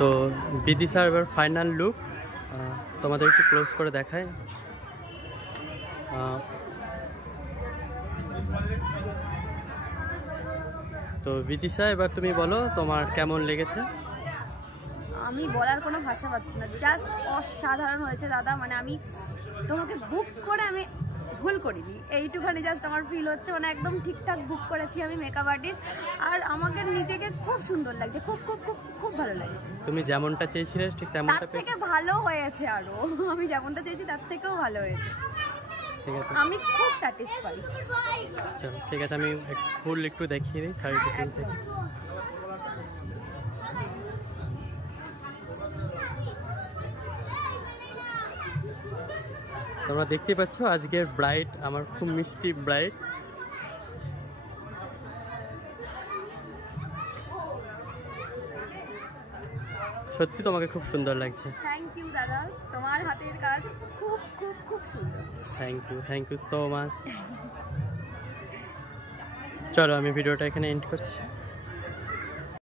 তো বিদিশার এবার final look তোমাদের একটু ক্লোজ করে দেখায়। তো বিদিশা এবার তুমি বলো তোমার কেমন লেগেছে। আমি বলার কোনো ভাষা পাচ্ছি না, জাস্ট অসাধারণ হয়েছে দাদা। মানে আমি তোমাকে বুক করে আমি ভুল করিনি, এইটুখানি জাস্ট আমার ফিল হচ্ছে। মানে একদম ঠিকঠাক বুক করেছি আমি মেকআপ আর্টিস্ট, আর আমাকে নিজেকে খুব সুন্দর লাগছে, খুব খুব খুব খুব ভালো লাগছে। তুমি যেমনটা চেয়েছিলে ঠিক তেমনটা তার থেকে ভালো হয়েছে আরো, আমি যেমনটা চেয়েছি তার থেকেও ভালো হয়েছে। ঠিক আছে, আমি খুব স্যাটিসফাই। চলো ঠিক আছে, আমি ফুল একটু দেখিয়ে দিই শাড়িটা থেকে। তোমরা দেখতে পাচ্ছ আজকের ব্রাইড আমার খুব মিষ্টি ব্রাইড। সত্যি তোমাকে খুব সুন্দর লাগছে। থ্যাংক ইউ দাদা, তোমার হাতের কাজ খুব খুব খুব সুন্দর। Thank you so much. চলো আমি ভিডিওটা এখানে এন্ড করছি।